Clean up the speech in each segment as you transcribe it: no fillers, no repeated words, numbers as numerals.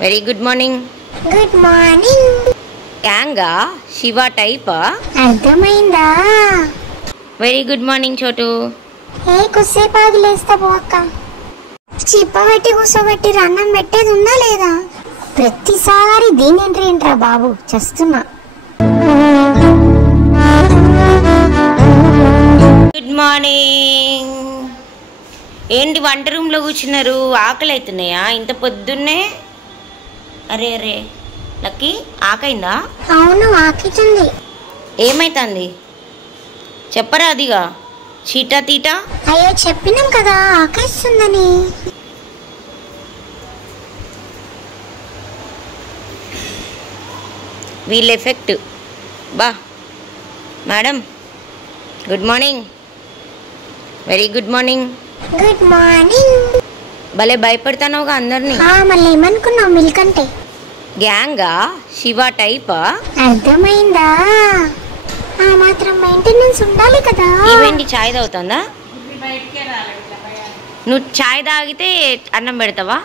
Very good morning. Good morning. యాంగా శివ టైపా? అర్థమైందా? వెరీ గుడ్ మార్నింగ్ చోటు. ఏ కుసేపు ఆగిలేస్తా పోక్క. చిప్పబెట్టి కూర్చోబెట్టి అన్నం పెట్టేది ఉందా లేదా? ప్రతిసారి దీనేంట్రా బాబు, చేస్తున్నా. Good morning. ఏంటి వంట రూమ్లో కూర్చున్నారు? ఆకలి అవుతున్నాయా ఇంత పొద్దున్నే? అరే అరే లక్కీ, ఆకైందా? అవును, ఆకితుంది. ఏమైతుంది చెప్పరా? అదిగా చీటా తీటా. అయ్యో చెప్పినాం కదా ఆకేస్తుందని. వీళ్ళ ఎఫెక్ట్ బా. Madam good morning. Very good morning. Good morning. భలే భయపడతానవుగా అందరినీ. మళ్ళీ ఏమనుకున్నావు? మిల్క్ అంటే గ్యాంగా శివ టైపా? అర్థమైందా? ఆ మాత్రం మెయింటెనెన్స్ ఉండాలి కదా. ఇవేంటి చాయ్ తాగుతుందా? నువ్వు చాయ్ తాగితే అన్నం పెడతావా?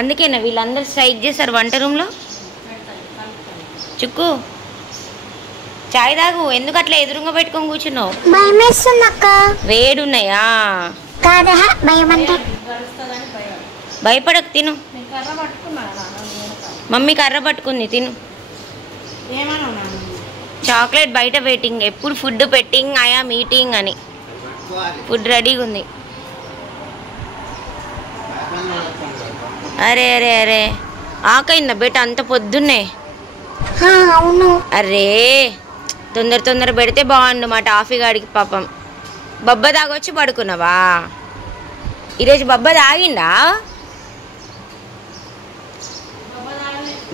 అందుకేనా వీళ్ళందరూ స్ట్రైక్ చేస్తారు వంట రూమ్లో? చుక్కు చాయ్ తాగు. ఎందుకు అట్లా ఎదురుగా పెట్టుకొని కూర్చున్నావు? భయం వేస్తుంది అక్క. వేడున్నాయా? కాదా భయం అంటే. భయపడకు, తిను. మమ్మీ కర్ర పట్టుకుంది, తిను. చాక్లెట్ బయట వెయిటింగ్. ఎప్పుడు ఫుడ్ పెట్టింగ్ ఆయా మీటింగ్ అని. ఫుడ్ రెడీగా ఉంది. అరే అరే అరే ఆకైందా బేట అంత పొద్దున్నే? అవును. అరే తొందర తొందర పెడితే బాగుండు మా టాఫీ గాడికి. పాపం బొబ్బ తాగొచ్చి పడుకున్నావా? ఈరోజు బొబ్బ తాగిండా?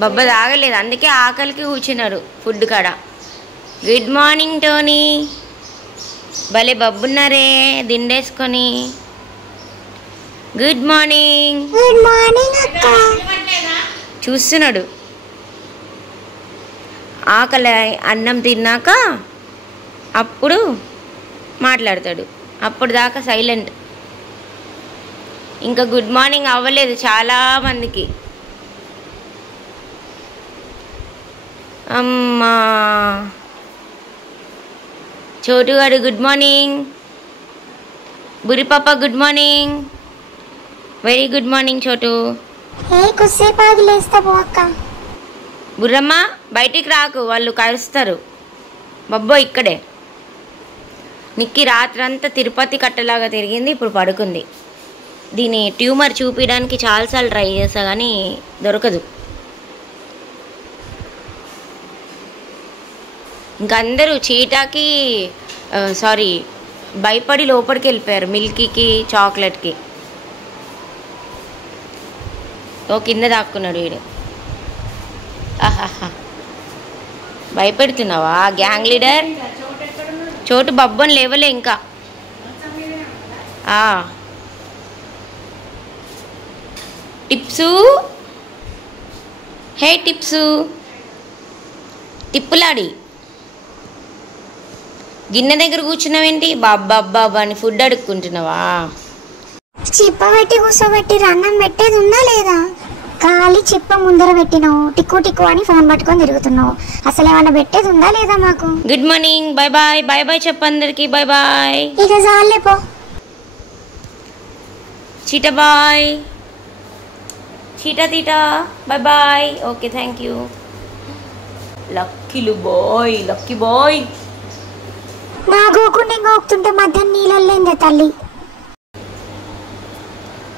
బొబ్బ తాగలేదు, అందుకే ఆకలికి కూర్చున్నాడు ఫుడ్ కాడ. Good morning Tony. భలే బబ్బున్నారే దిండేసుకొని. Good morning. గుడ్ మార్నింగ్ అక్క. చూస్తున్నాడు. ఆకలి అన్నం తిన్నాక అప్పుడు మాట్లాడతాడు, అప్పుడు దాకా సైలెంట్. ఇంకా గుడ్ మార్నింగ్ అవ్వలేదు చాలా మందికి. అమ్మా చోటుగాడు గుడ్ మార్నింగ్. బురిపాప good morning. Very good morning Chotu. కుసేపు ఆగిలేస్తా పోక్క. బుర్రమ్మ బయటికి రాకు, వాళ్ళు కరుస్తారు. బబ్బో ఇక్కడే. నిక్కి రాత్రంతా తిరుపతి కట్టలాగా తిరిగింది, ఇప్పుడు పడుకుంది. దీని ట్యూమర్ చూపించడానికి చాలాసార్లు ట్రై చేస్తా కానీ దొరకదు. ఇంకా అందరూ చీటాకి సారీ భయపడి లోపలికి వెళ్ళిపోయారు. మిల్కీకి చాక్లెట్కి. ఓ కింద దాక్కున్నాడు వీడు. ఆహాహా భయపెడుతున్నావా గ్యాంగ్ లీడర్? చోటు బబ్బని లేవలే ఇంకా. టిప్సు, హే టిప్సు, తిప్పులాడి గిన్నె దగ్గర కూర్చున్నావేంటి? బాబ్బా అని ఫుడ్ అడుక్కుంటున్నావా? చిప్పబెట్టి కూర్చోబెట్టి అన్నం పెట్టేది ఉందా లేదా? ఖాళీ చిప్ప ముందర పెట్టినావు, టిక్కు టిక్కు అని ఫోన్ పట్టుకొని తిరుగుతున్నావు. అసలు ఏమన్నా పెట్టేది ఉందా లేదా మాకు? Good morning. Bye bye. Bye bye చెప్పు అందరికి. Bye bye. ఇక చాలే పో. చీట బాయ్. చీటా తీటా bye bye. Okay thank you. లక్కీలు బాయ్, లక్కీ బాయ్. నా గోకుండా గోకుతుంటే మధ్య నీళ్ళలేందే తల్లి.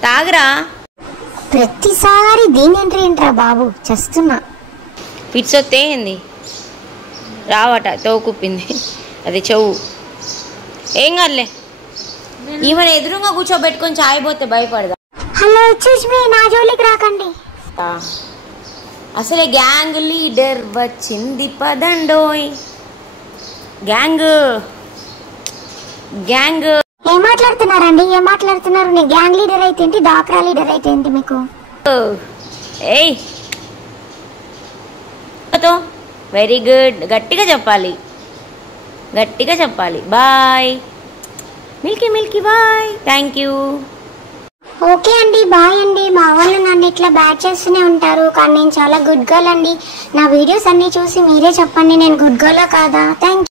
తాగరా. ప్రతిసారి దీనేంట్రా బాబు, చేస్తున్నా. ఫిట్స్ వస్తే ఏంది రావట, తోకుప్పింది అది చెవు. ఏం కాదులే. ఈమెను ఎదురుగా కూర్చోబెట్టుకొని చాయ్ పోతే భయపడదా? హలో ఎక్స్క్యూజ్ మీ, నా జోలికి రాకండి. అసలే గ్యాంగ్ లీడర్ వచ్చింది పదండోయ్. గ్యాంగ్ గ్యాంగ్ ఏం మాట్లాడుతున్నారండి? ఏం మాట్లాడుతున్నారు? నీ గ్యాంగ్ లీడర్ అయితే ఏంటి, డాక్రా లీడర్ అయితే ఏంటి మీకు? ఏయ్ వెరీ గుడ్. గట్టిగా చెప్పాలి, గట్టిగా చెప్పాలి. Bye milky milky boy. Thank you. Okay అండి, బాయ్ అండి. మా వాళ్ళు నన్ను ఇట్లా బ్యాడ్ చేస్తూనే ఉంటారు, కానీ నేను చాలా గుడ్ గర్ల్ అండి. నా వీడియోస్ అన్నీ చూసి మీరే చెప్పండి నేను గుడ్ గర్లా కాదా. Thank you.